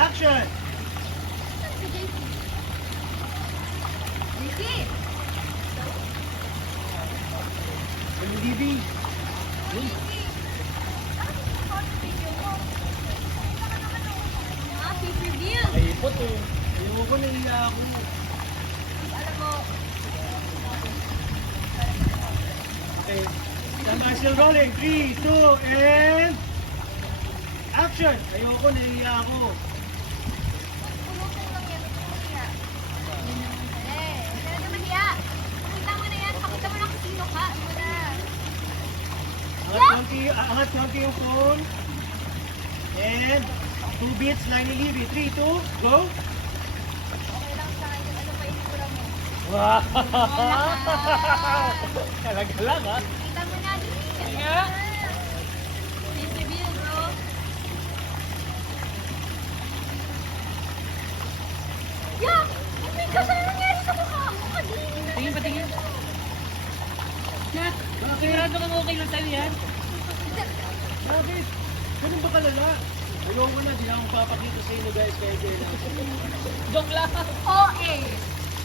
Action! Si JC. JC! Ano, Libby? Ah, face reveal. Ay, ipot eh. Ayoko, nahiya ako. Alam mo, Okay. Tama, still rolling. 3, 2, and... Action! Ayoko, nahiya ako. pulutan lang yan. Huwag kang mahiya. Huwag ka na mahiya. Pakita mo na yan. Pakita mo na kung sino ka. Ano na. Angat konti yung phone. And 2 beats, line ni Libby. 3, 2, go! Okay lang sa akin. Ano pa inisura mo? Wow! Talaga lang, ha? Kita mo na. Nga. Face reveal, bro. Yak! Oh my gosh, ano nangyari sa mukha mo? Kadiri na. Tingin, patingin. Nak, sigurado kang okay lang sa'yo yan? Bakit? Ganun ba kalala? Ayoko na, di na akong papakita sa inyo guys kaya dyan. Joke lang. OA.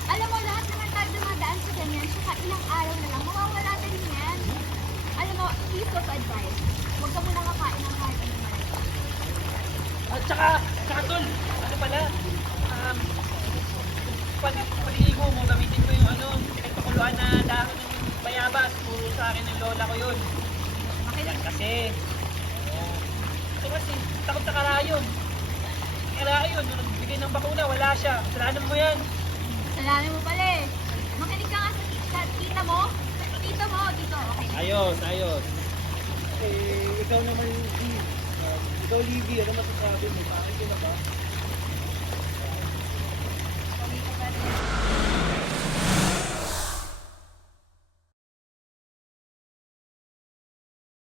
Alam mo, lahat naman tayo dumadaan sa ganyan, saka ilang araw na lang, mawawala na rin yan. Alam mo, piece of advice, huwag ka muna kakain ng kahit ano man. At saka tol, ano pala? Paligo mo, gamitin mo yung pinagpakuluan na dahon ng bayabas. Puro sa akin ng lola ko yun. Yan kasi. Ito kasi, takot sa karayon. Karayon, nung nagbigay ng bakuna, wala siya. Kasalanan mo yan. Salamin mo pala eh. Makinig ka nga sa tita mo. Sa tita mo, dito, okay. Ayos, ayos. Eh, ikaw naman, Libby. Ikaw, Libby, ano masasabi mo?